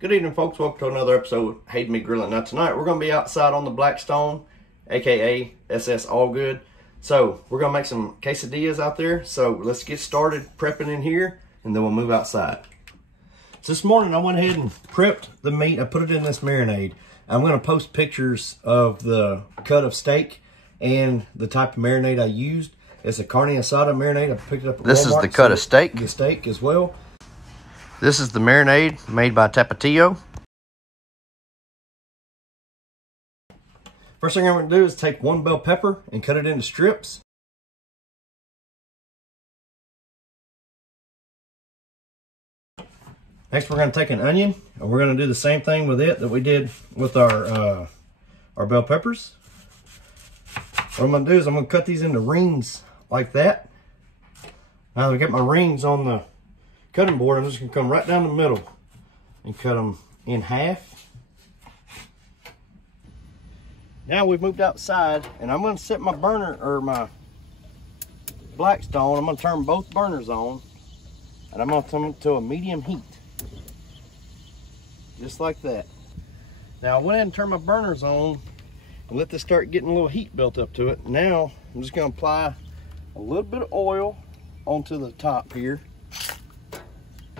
Good evening, folks. Welcome to another episode of Hate Me Grilling. Now tonight we're going to be outside on the Blackstone, aka SS All Good. So we're going to make some quesadillas out there. So let's get started prepping in here and then we'll move outside. So this morning I went ahead and prepped the meat. I put it in this marinade. I'm going to post pictures of the cut of steak and the type of marinade I used. It's a carne asada marinade. I picked it up at Walmart. This is the cut of steak. The steak as well. This is the marinade made by Tapatio. First thing I'm going to do is take one bell pepper and cut it into strips. Next we're going to take an onion and we're going to do the same thing with it that we did with our bell peppers. What I'm going to do is I'm going to cut these into rings like that. Now that I get my rings on the cutting board, I'm just going to come right down the middle and cut them in half. Now we've moved outside and I'm going to set my burner or my Blackstone. I'm going to turn both burners on and I'm going to turn them to a medium heat. Just like that. Now I went ahead and turned my burners on and let this start getting a little heat built up to it. Now I'm just going to apply a little bit of oil onto the top here.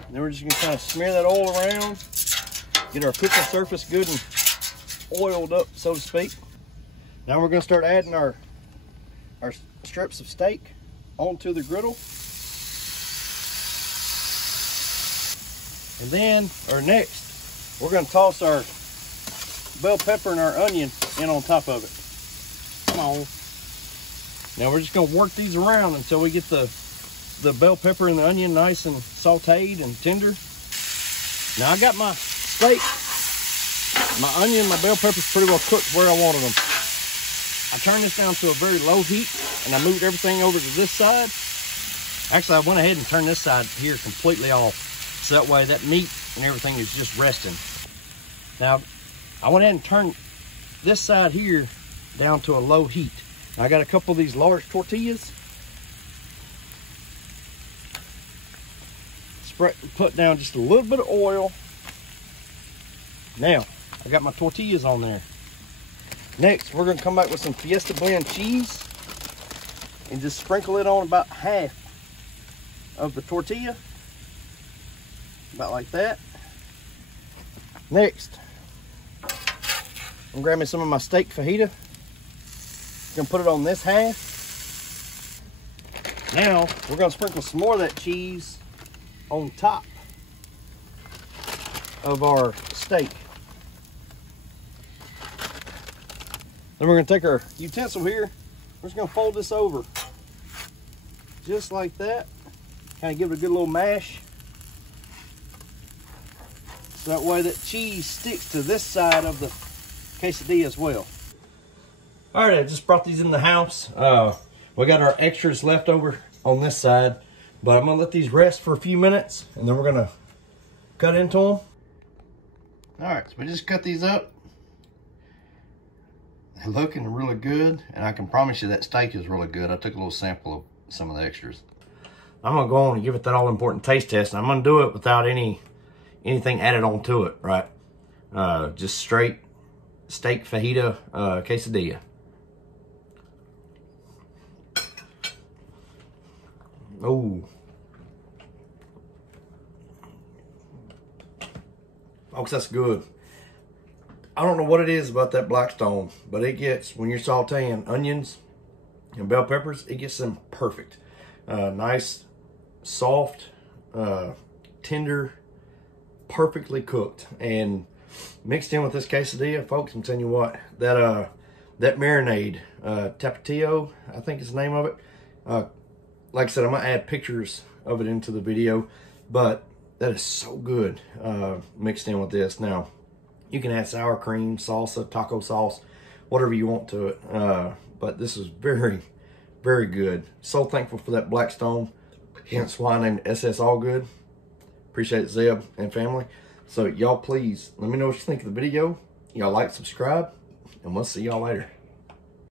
And then we're just going to kind of smear that oil around, get our cooking surface good and oiled up, so to speak. Now we're going to start adding our strips of steak onto the griddle. And then, or next, we're going to toss our bell pepper and our onion in on top of it. Come on. Now we're just going to work these around until we get the bell pepper and the onion nice and sauteed and tender. Now I got my steak, my onion, my bell peppers pretty well cooked where I wanted them. I turned this down to a very low heat and I moved everything over to this side. Actually, I went ahead and turned this side here completely off. So that way that meat and everything is just resting. Now, I went ahead and turned this side here down to a low heat. Now, I got a couple of these large tortillas. Put down just a little bit of oil. Now, I got my tortillas on there. Next, we're going to come back with some Fiesta blend cheese and just sprinkle it on about half of the tortilla. About like that. Next, I'm going to grab me some of my steak fajita. Going to put it on this half. Now, we're going to sprinkle some more of that cheese on top of our steak. Then we're going to take our utensil here. We're just going to fold this over just like that. Kind of give it a good little mash. So that way that cheese sticks to this side of the quesadilla as well. All right, I just brought these in the house. We got our extras left over on this side. But I'm going to let these rest for a few minutes, and then we're going to cut into them. All right, so we just cut these up. They're looking really good, and I can promise you that steak is really good. I took a little sample of some of the extras. I'm going to go on and give it that all-important taste test, and I'm going to do it without anything added on to it, right? Just straight steak fajita quesadilla. Oh, folks, that's good. I don't know what it is about that Blackstone, but it gets, when you're sauteing onions and bell peppers, it gets them perfect. Nice, soft, tender, perfectly cooked, and mixed in with this quesadilla, folks. I'm telling you what, that marinade, Tapatio, I think is the name of it. Like I said, I'm going to add pictures of it into the video, but that is so good mixed in with this. Now, you can add sour cream, salsa, taco sauce, whatever you want to it. But this is very, very good. So thankful for that Blackstone. Hence why I named SS All Good. Appreciate it, Zeb and family. So y'all please, let me know what you think of the video. Y'all like, subscribe, and we'll see y'all later.